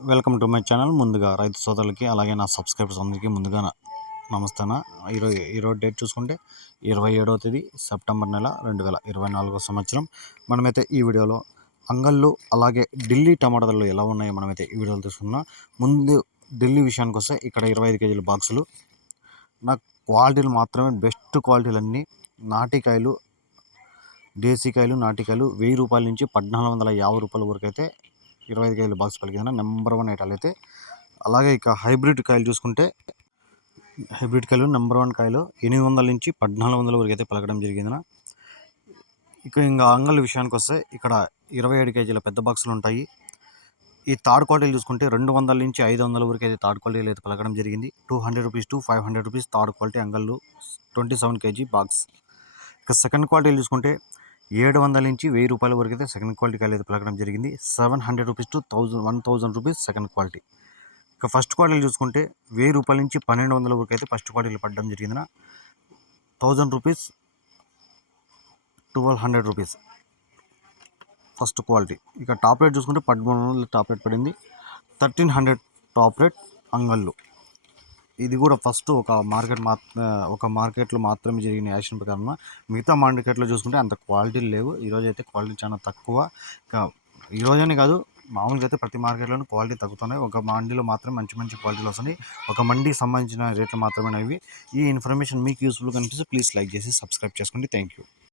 Welcome to my channel. ముందుగా రైతు సోదరులకి అలాగే నా సబ్స్క్రైబర్స్ అందరికీ ముందుగా నా- నమస్తే ఈరోజు ఈరోజు డేట్ చూసుకుంటే ఇరవై ఏడవ తేదీ సెప్టెంబర్ నెల రెండు వేల ఇరవై నాలుగో సంవత్సరం. మనమైతే ఈ వీడియోలో అంగళ్ళు అలాగే ఢిల్లీ టమాటా ధరలు ఎలా ఉన్నాయో మనమైతే ఈ వీడియోలో తీసుకున్నాం ముందు ఢిల్లీ విషయానికి వస్తే ఇక్కడ ఇరవై ఐదు కేజీల బాక్సులు. నా క్వాలిటీలు మాత్రమే బెస్ట్ క్వాలిటీలన్నీ. నాటికాయలు దేశీకాయలు నాటికాయలు వెయ్యి రూపాయల నుంచి పద్నాలుగు వందల యాభై రూపాయల వరకు అయితే ఇరవై ఐదు కాయలు బాక్స్ పలికిందన్న నెంబర్ వన్ ఐటాలు అయితే. అలాగే ఇక హైబ్రిడ్ కాయలు చూసుకుంటే హైబ్రిడ్ కాయలు నెంబర్ వన్ కాయలు ఎనిమిది వందల నుంచి పద్నాలుగు వందల వరకు అయితే పలకడం జరిగిందన్న ఇక ఇంకా అంగళ్ళ విషయానికి వస్తే ఇక్కడ ఇరవై ఏడు కేజీల పెద్ద బాక్సులు ఉంటాయి. ఈ థర్డ్ క్వాలిటీలు చూసుకుంటే రెండు వందల నుంచి ఐదు వందల వరకు అయితే థర్డ్ క్వాలిటీలు అయితే పలకడం జరిగింది. Two hundred rupees to five hundred rupees third quality అంగళ్ళు ట్వంటీ సెవెన్ కేజీ బాక్స్. ఇక సెకండ్ క్వాలిటీలు చూసుకుంటే ఏడు వందల నుంచి వెయ్యి రూపాయల వరకు అయితే సెకండ్ క్వాలిటీ కాయలు అయితే పలకడం జరిగింది. Seven hundred rupees to thousand one thousand rupees second quality ఇక ఫస్ట్ క్వాలిటీలు చూసుకుంటే వెయ్యి రూపాయల నుంచి పన్నెండు వందల వరకు అయితే ఫస్ట్ క్వాలిటీలు పడడం జరిగింది thousand rupees twelve hundred rupees first quality ఇక టాప్ రేట్ చూసుకుంటే పదమూడు వందల టాప్ రేట్ పడింది. థర్టీన్ హండ్రెడ్ టాప్ రేట్ అంగళ్ళు. ఇది కూడా ఫస్ట్ ఒక మార్కెట్ మా ఒక మార్కెట్లో మాత్రమే జరిగిన యాక్షన్ ప్రకారం. మిగతా మార్కెట్లో చూసుకుంటే అంత క్వాలిటీ లేవు. ఈరోజు అయితే క్వాలిటీ చాలా తక్కువ. ఇంకా ఈరోజనే కాదు మామూలుగా అయితే ప్రతి మార్కెట్లోనూ క్వాలిటీ తగ్గుతున్నాయి. ఒక మండీలో మాత్రం మంచి మంచి క్వాలిటీలు వస్తున్నాయి. ఒక మండీకి సంబంధించిన రేట్లు మాత్రమే ఇవి ఈ ఇన్ఫర్మేషన్ మీకు యూస్ఫుల్ కనిపిస్తే ప్లీజ్ లైక్ చేసి సబ్స్క్రైబ్ చేసుకోండి. Thank you.